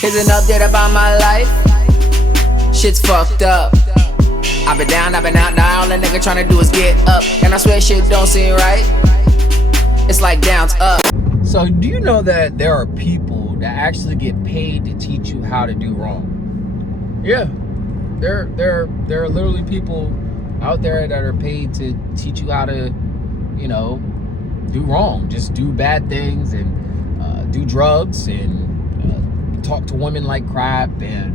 Here's an update about my life. Shit's fucked up. I've been down, I've been out, now all a nigga tryna do is get up. And I swear shit don't seem right. It's like down's up. So do you know that there are people that actually get paid to teach you how to do wrong? Yeah. There are literally people out there that are paid to teach you how to, do wrong. Just do bad things and do drugs and talk to women like crap and,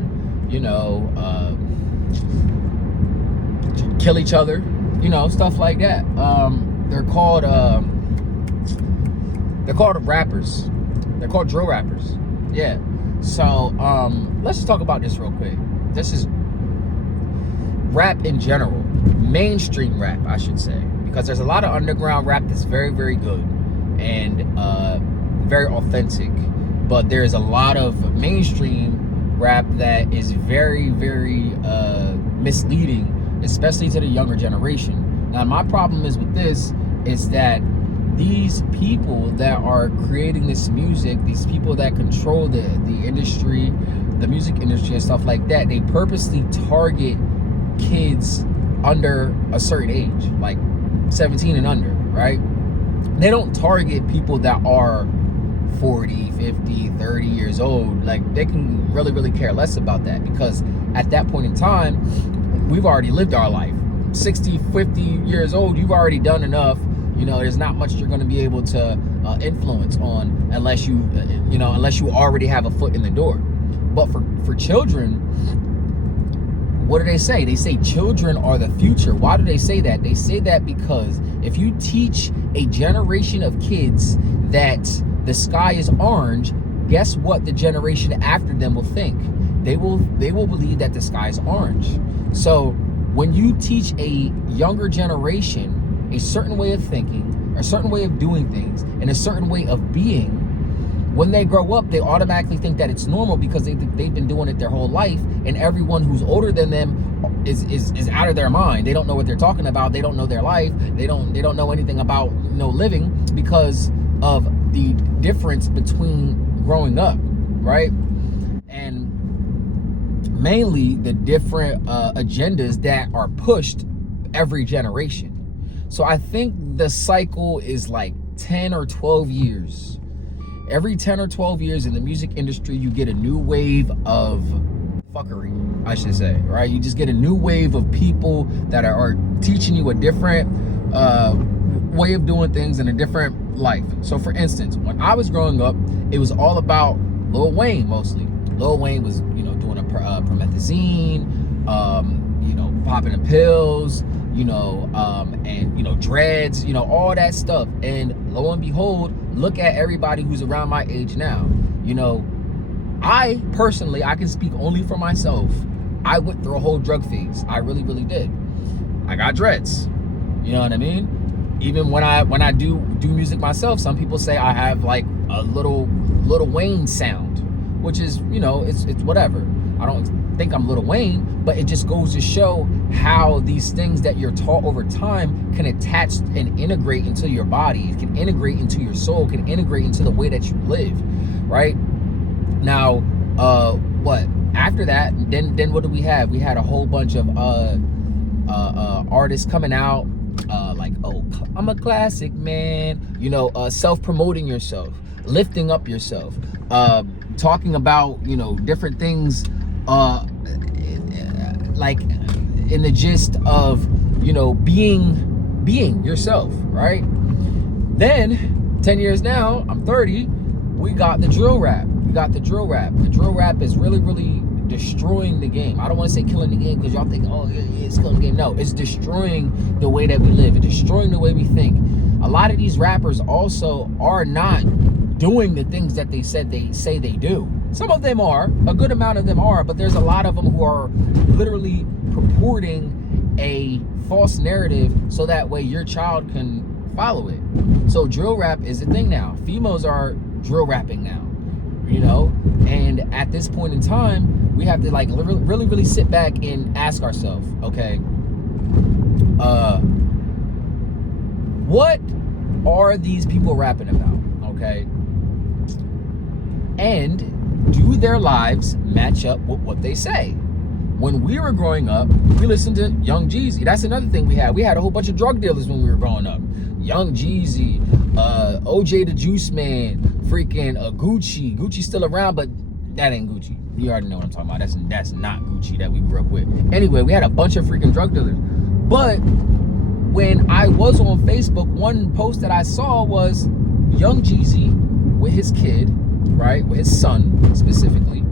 kill each other, stuff like that. They're called rappers. They're called drill rappers. Yeah. So let's just talk about this real quick. This is rap in general, mainstream rap, I should say, because there's a lot of underground rap that's very, very good and very authentic, but there's a lot of mainstream rap that is very, very misleading, especially to the younger generation. Now, my problem is with this is that these people that are creating this music, these people that control the industry, the music industry and stuff like that, they purposely target kids under a certain age, like 17 and under, right? They don't target people that are 40, 50, 30 years old. Like, they can really, really care less about that, because at that point in time, we've already lived our life. 60, 50 years old, you've already done enough. There's not much you're going to be able to influence on unless you already have a foot in the door. But for children, what do they say? They say children are the future. Why do they say that? They say that because if you teach a generation of kids that the sky is orange, guess what the generation after them will think? They will believe that the sky is orange. So when you teach a younger generation a certain way of thinking, a certain way of doing things, and a certain way of being, when they grow up, they automatically think that it's normal because they've been doing it their whole life, and everyone who's older than them is out of their mind. They don't know what they're talking about. They don't know their life. They don't know anything about living, because of the difference between growing up, right? And mainly the different agendas that are pushed every generation. So I think the cycle is like 10 or 12 years. Every 10 or 12 years in the music industry, you get a new wave of fuckery, I should say, right? You just get a new wave of people that are teaching you a different way of doing things and a different life. So for instance, when I was growing up, it was all about Lil Wayne mostly. Lil Wayne was, doing a promethazine, popping the pills, and dreads, all that stuff. And lo and behold, look at everybody who's around my age now. I personally, I can speak only for myself. I went through a whole drug phase. I really, really did. I got dreads. You know what I mean? Even when I do music myself, some people say I have like a little Wayne sound, which is, it's whatever. I don't think I'm Lil Wayne, but it just goes to show how these things that you're taught over time can attach and integrate into your body. It can integrate into your soul, can integrate into the way that you live, right? Now, what after that? Then what do we have? We had a whole bunch of artists coming out, like, oh, I'm a classic, man. Self-promoting yourself, lifting up yourself, talking about different things. Like in the gist of being yourself, right? Then 10 years now, I'm 30, we got the drill rap. The drill rap is really, really destroying the game. I don't want to say killing the game, because y'all think, oh, it's killing the game. No, it's destroying the way that we live. It's destroying the way we think. A lot of these rappers also are not doing the things that they say they do. Some of them are, a good amount of them are, but there's a lot of them who are literally purporting a false narrative so that way your child can follow it. So drill rap is a thing now. Females are drill rapping now, and at this point in time, we have to like really, really sit back and ask ourselves, okay, what are these people rapping about? Okay, And do their lives match up with what they say? When we were growing up, we listened to Young Jeezy. That's another thing we had. We had a whole bunch of drug dealers when we were growing up. Young Jeezy, OJ the Juice Man, freaking Gucci. Gucci's still around, but that ain't Gucci. You already know what I'm talking about. That's not Gucci that we grew up with. Anyway, we had a bunch of freaking drug dealers. But when I was on Facebook, one post that I saw was Young Jeezy with his kid, right? With his son specifically.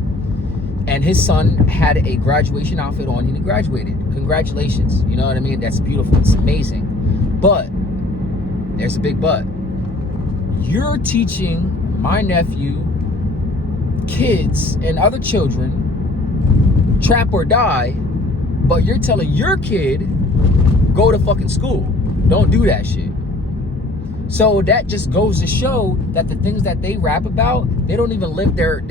And his son had a graduation outfit on and he graduated. Congratulations. You know what I mean? That's beautiful. It's amazing. But there's a big but. You're teaching my nephew, kids, and other children trap or die, but you're telling your kid go to fucking school. Don't do that shit. So that just goes to show that the things that they rap about, they don't even live their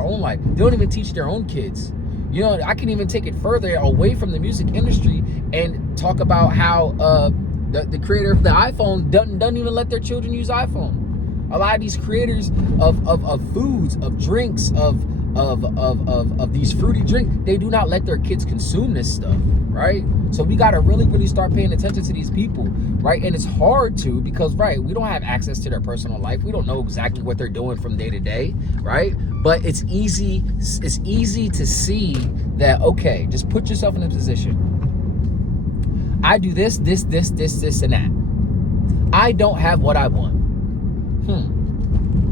own life. They don't even teach their own kids. You know, I can even take it further away from the music industry and talk about how the creator of the iPhone doesn't even let their children use iPhone. A lot of these creators of foods, of drinks, of these fruity drinks, they do not let their kids consume this stuff, right? So we got to really start paying attention to these people, right? And it's hard to, because, right, we don't have access to their personal life. We don't know exactly what they're doing from day to day, right? But it's easy to see that, okay, just put yourself in a position. I do this, and that. I don't have what I want.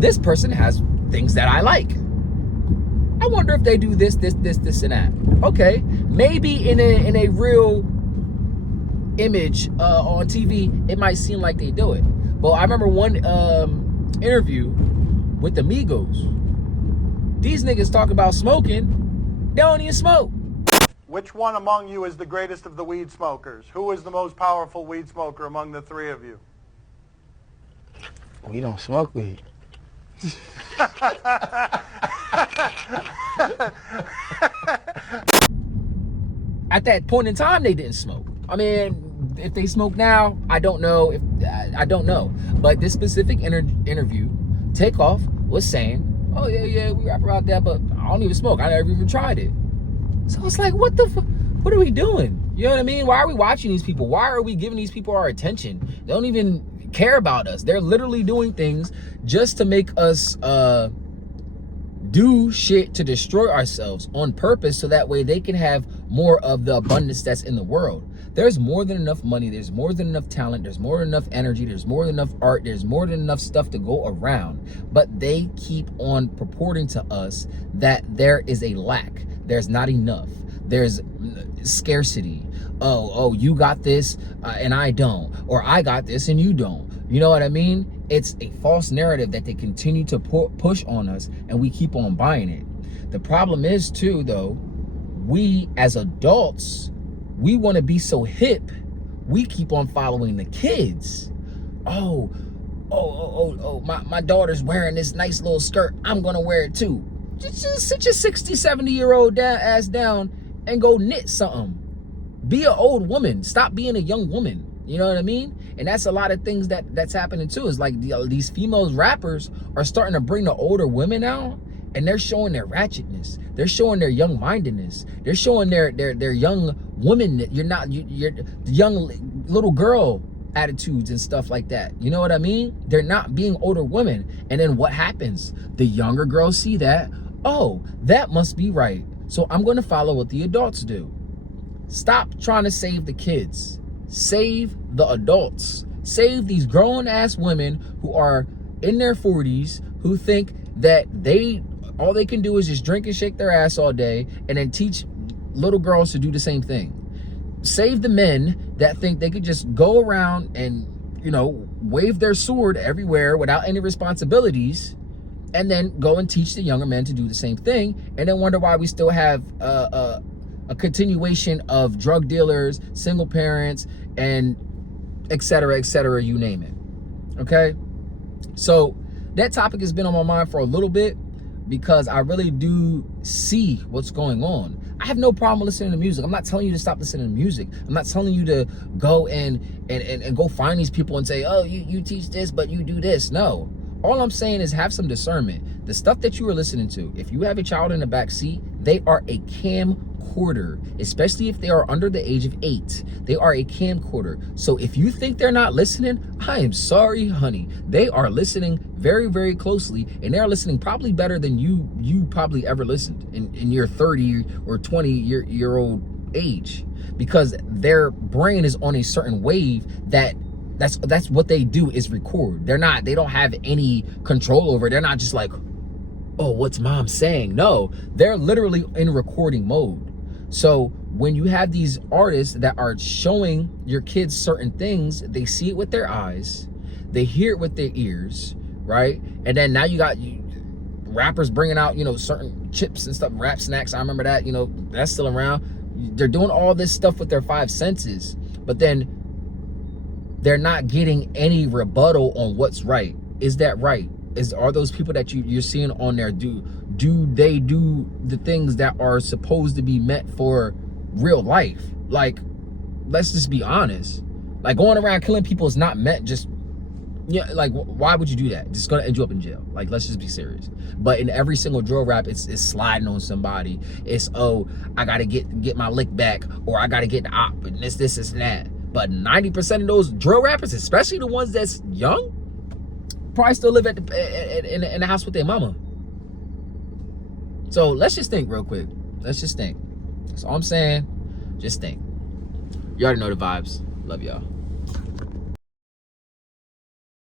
This person has things that I like. I wonder if they do this, and that. Okay, maybe in a real image on TV, it might seem like they do it. But I remember one interview with the Migos. These niggas talk about smoking. They don't even smoke. Which one among you is the greatest of the weed smokers? Who is the most powerful weed smoker among the three of you? We don't smoke weed. At that point in time, they didn't smoke. I mean, if they smoke now, I don't know. I don't know. But this specific interview, Takeoff was saying, "Oh yeah, we rap about that, but I don't even smoke. I never even tried it." So it's like, what are we doing? You know what I mean? Why are we watching these people? Why are we giving these people our attention? They don't even care about us. They're literally doing things just to make us do shit to destroy ourselves on purpose, so that way they can have more of the abundance that's in the world. There's more than enough money, there's more than enough talent, there's more than enough energy, there's more than enough art, there's more than enough stuff to go around. But they keep on purporting to us that there is a lack, there's not enough, there's scarcity. Oh, you got this and I don't, or I got this and you don't. You know what I mean? It's a false narrative that they continue to push on us, and we keep on buying it. The problem is too, though, we as adults, we want to be so hip, we keep on following the kids. Oh, my daughter's wearing this nice little skirt, I'm gonna wear it too. Just sit your 60, 70-year-old ass down and go knit something. Be an old woman. Stop being a young woman. You know what I mean? And that's a lot of things that's happening too. Is like these female rappers are starting to bring the older women out, and they're showing their ratchetness. They're showing their young-mindedness. They're showing their young woman. You're the young little girl attitudes and stuff like that. You know what I mean? They're not being older women. And then what happens? The younger girls see that. Oh, that must be right. So I'm going to follow what the adults do. Stop trying to save the kids. Save the adults. Save these grown-ass women who are in their 40s, who think that all they can do is just drink and shake their ass all day, and then teach little girls to do the same thing. Save the men that think they could just go around and, wave their sword everywhere without any responsibilities, and then go and teach the younger men to do the same thing, and then wonder why we still have a continuation of drug dealers, single parents, and et cetera, you name it. Okay? So that topic has been on my mind for a little bit, because I really do see what's going on. I have no problem listening to music. I'm not telling you to stop listening to music. I'm not telling you to go and go find these people and say, oh, you teach this, but you do this. No. all I'm saying is have some discernment. The stuff that you are listening to, if you have a child in the back seat, they are a camcorder, especially if they are under the age of 8. They are a camcorder. So if you think they're not listening, I am sorry, honey. They are listening very, very closely, and they're listening probably better than you probably ever listened in your 30 or 20-year-old age, because their brain is on a certain wave that's what they do, is record. They don't have any control over it. They're not just like, oh, what's mom saying? No, they're literally in recording mode. So when you have these artists that are showing your kids certain things, they see it with their eyes, they hear it with their ears, right? And then now you got rappers bringing out, certain chips and stuff, rap snacks. I remember that, that's still around. They're doing all this stuff with their 5 senses, but then they're not getting any rebuttal on what's right. Is that right? Are those people that you're seeing on there, do they do the things that are supposed to be meant for real life? Like, let's just be honest. Like, going around killing people is not meant just, like, why would you do that? It's gonna end you up in jail. Like, let's just be serious. But in every single drill rap, it's sliding on somebody. It's, oh, I gotta get my lick back, or I gotta get the op, and this and that. But 90% of those drill rappers, especially the ones that's young, probably still live in the house with their mama. So let's just think real quick. Let's just think. That's all I'm saying. Just think. You already know the vibes. Love y'all.